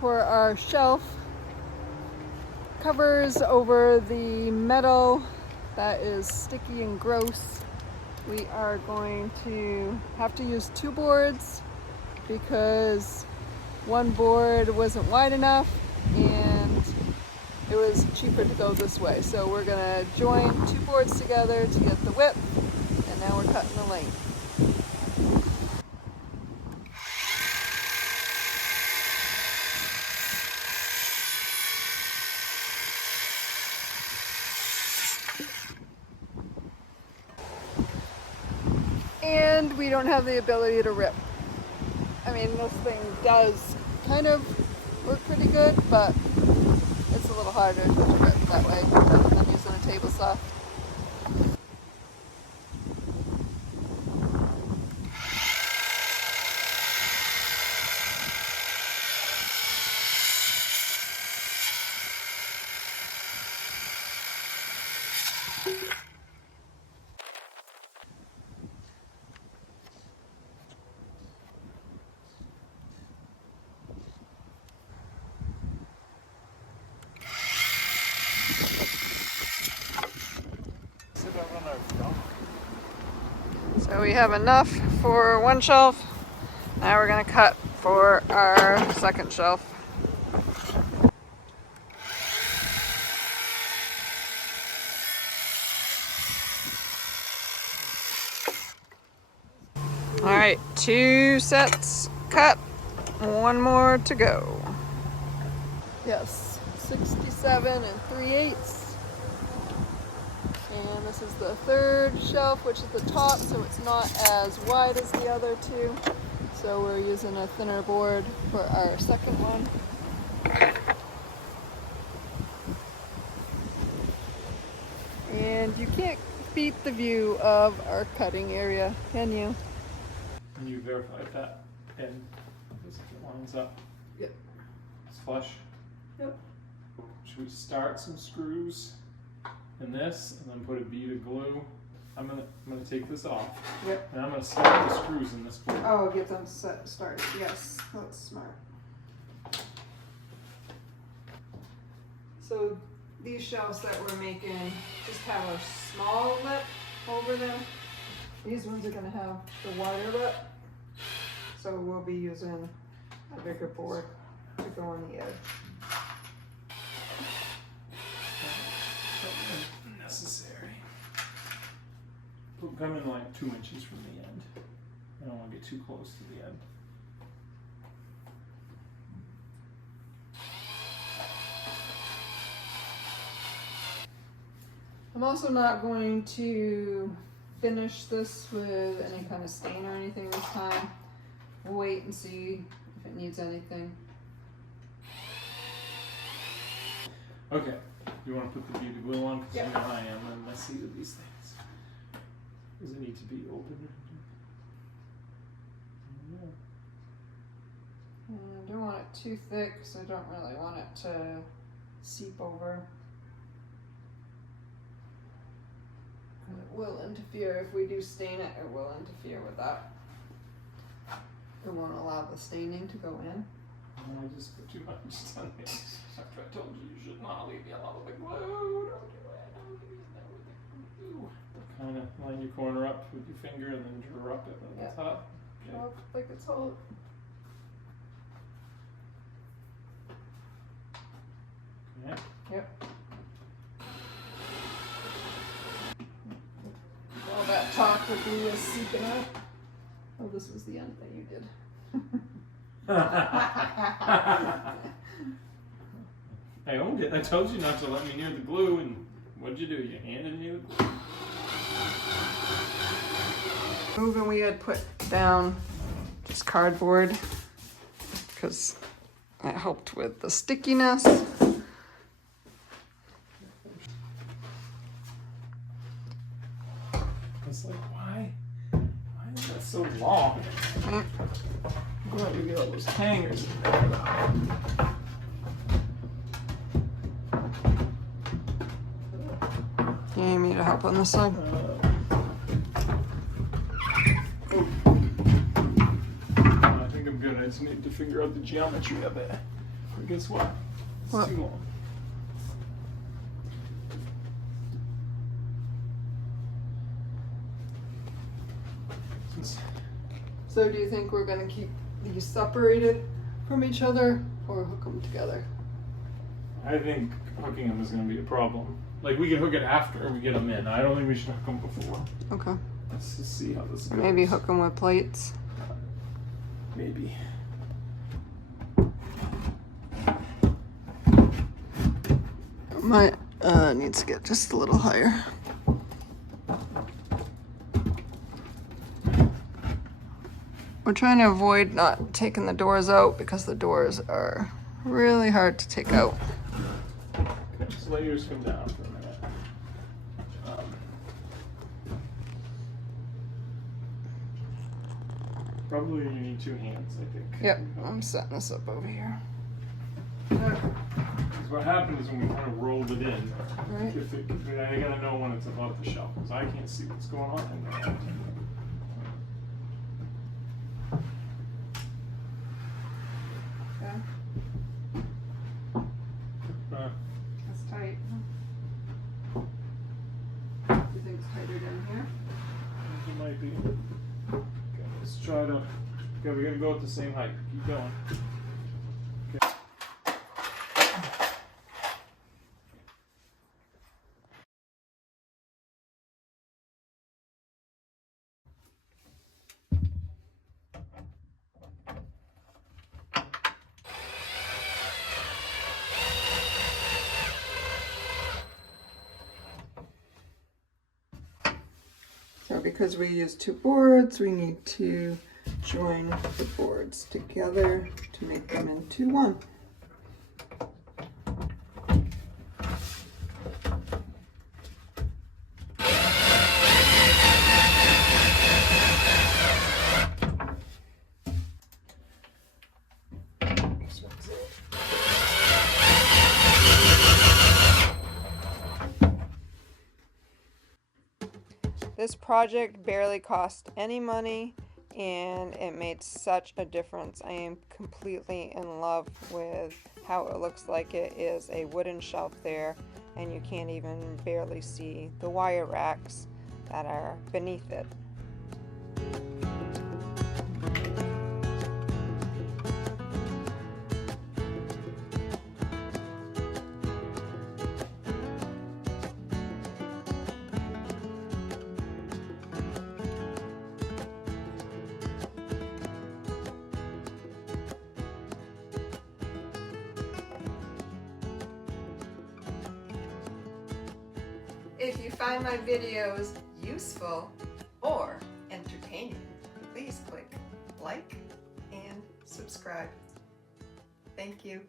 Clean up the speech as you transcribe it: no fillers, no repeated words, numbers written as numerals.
for our shelf covers over the metal that is sticky and gross. We are going to have to use 2 boards because one board wasn't wide enough and it was cheaper to go this way. So we're gonna join 2 boards together to get the width, and now we're cutting the length. And we don't have the ability to rip. I mean, this thing does kind of work pretty good, but it's a little harder to rip that way rather than using a table saw. So we have enough for one shelf. Now we're going to cut for our second shelf. All right, 2 sets cut, 1 more to go. Yes, 67 3/8. And this is the 3rd shelf, which is the top, so it's not as wide as the other 2. So we're using a thinner board for our second one. And you can't beat the view of our cutting area, can you? Can you verify if that end lines up? Yep. It's flush. Yep. Should we start some screws in this and then put a bead of glue? I'm gonna take this off. Yep. And I'm gonna start the screws in this board. Oh, get them started. Yes, that's smart. So these shelves that we're making just have a small lip over them. These ones are gonna have the wider lip. So we'll be using a bigger board to go on the edge. Necessary. Come in like 2 inches from the end. I don't want to get too close to the end. I'm also not going to finish this with any kind of stain or anything this time. We'll wait and see if it needs anything. Okay, you want to put the beauty glue on? Because Yep. you know I am. I'm messy with these things. Does it need to be open? Yeah. And I don't want it too thick because I don't really want it to seep over. And it will interfere, if we do stain it, it will interfere with that. It won't allow the staining to go in. Oh, I just put too much on it. After I told you should not leave me alone with the glue. Don't do it. Don't use that with the glue. Kind of line your corner up with your finger and then draw up it on the top. Okay. Oh, like it's all. Yeah. Yep. All that talk would be seeping out. Oh, this was the end that you did. I owned it. I told you not to let me near the glue, and what'd you do? You handed me the glue. Moving, we had put down just cardboard because it helped with the stickiness. It's like, why is that so long? I'm glad we get all those hangers in there. You need me to help on this side? I think I'm good. I just need to figure out the geometry of it. But guess what? It's What? too long. Since So do you think we're gonna keep these separated from each other or hook them together? I think hooking them is going to be a problem. Like, we can hook it after we get them in. I don't think we should hook them before. Okay. Let's just see how this goes. Maybe hook them with plates. Maybe. My needs to get just a little higher. We're trying to avoid not taking the doors out because the doors are really hard to take out. Okay, so let yours come down for a minute. Probably you need two hands, I think. Yep, I'm setting this up over here. Because what happened is when we kind of rolled it in, Right. I gotta know when it's above the shelf, because I can't see what's going on in there. Okay. That's tight. You think it's tighter down here? It might be. Okay, let's try to. Okay, we're gonna go at the same height. Keep going. Okay. So because we use two boards, we need to join the boards together to make them into one. This project barely cost any money and it made such a difference. I am completely in love with how it looks like it is a wooden shelf there, and you can't even barely see the wire racks that are beneath it. If you find my videos useful or entertaining, please click like and subscribe. Thank you.